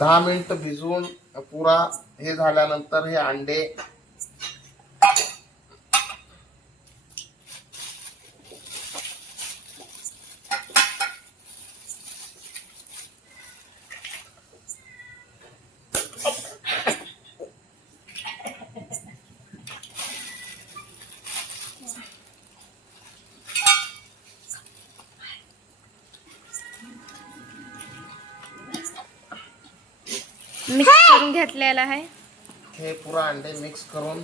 10 minute भिजवून पुरा हे झाल्यानंतर हे अंडे मिक्स करून घेतलेला आहे. हे पुरा अंडे मिक्स करून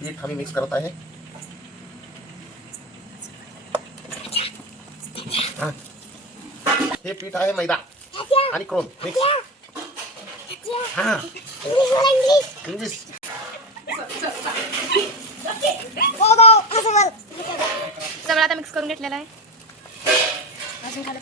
पीठ आम्ही मिक्स करत आहे. हे पीठ आहे मैदा आणि क्रोम मिक्स. इंग्लिश सगळं आता मिक्स करून घेतलेला आहे. अजून खायला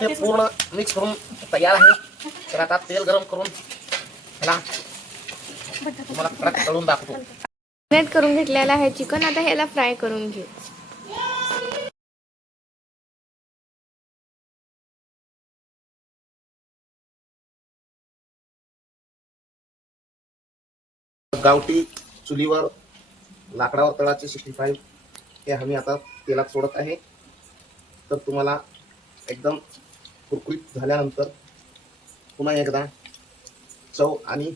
हे पूर्ण मिक्स करून तयार आहे. तर आता तेल गरम करून ह्याला तुम्हाला कडक तळून दाखवतो. मॅरिनेट करून घेतलेला आहे चिकन. आता ह्याला फ्राय करून घेऊ. गावठी चुलीवर लाकडावर तळाचे 65 हे आम्ही आता तेलात सोडत आहे. तर तुम्हाला एकदम कुरकुरीत झाल्यानंतर पुन्हा एकदा चव आणि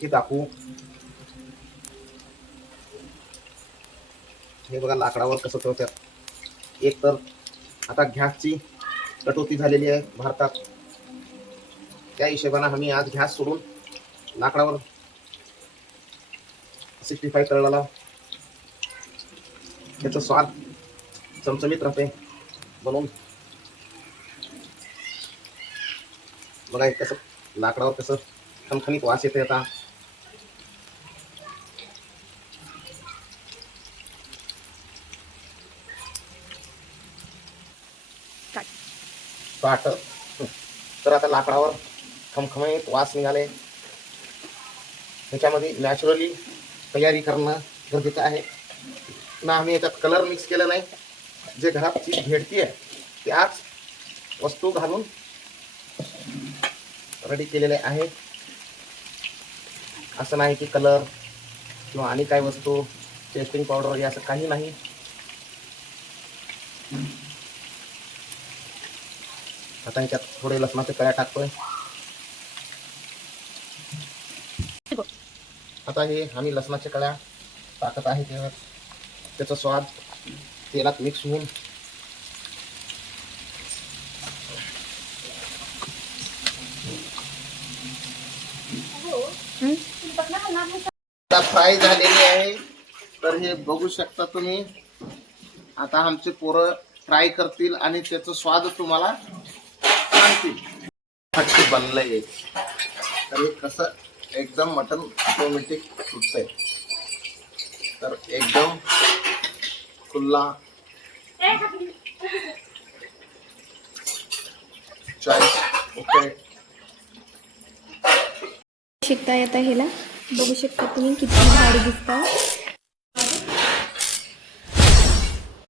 हे दाखवू. हे बघा लाकडावर कसं तळतात. एक तर आता गॅसची कटोती झालेली आहे भारतात. त्या हिशोबाने आम्ही आज गॅस सोडून लाकडावर 65 तळलेला त्याचा स्वाद चमचमीत राहते. म्हणून बघा कसं लाकडावर कसं खणखणीत वास येते. आता तर आता लाकडावर खमखमीत वास निघाले. त्याच्यामध्ये नॅचरली तयारी करणं गरजेचं आहे ना. आम्ही याच्यात कलर मिक्स केला नाही. जे घरात चीज भेटते त्याच वस्तू घालून रेडी केलेले आहे. असं नाही की कलर किंवा आणि काही वस्तू टेस्टिंग पावडर हे असं काही नाही. आता ह्याच्यात थोडे लसणाचे कळ्या टाकतोय. आता हे आम्ही लसणाच्या कळ्या टाकत आहे. त्याचा स्वाद तेलात मिक्स होऊन फ्राय झालेली आहे. तर हे बघू शकता तुम्ही. आता आमचे पोरं ट्राय करतील आणि त्याचा स्वाद तुम्हाला सांगतील. फटकी बनलंय. तर हे कसं एकदम मटन ऑटोमॅटिक सुटतंय. तर एकदम खुल्ला चॉईस. ओके शिकता येता ह्याला बघू शकता तुम्ही किती भारी दिसतं.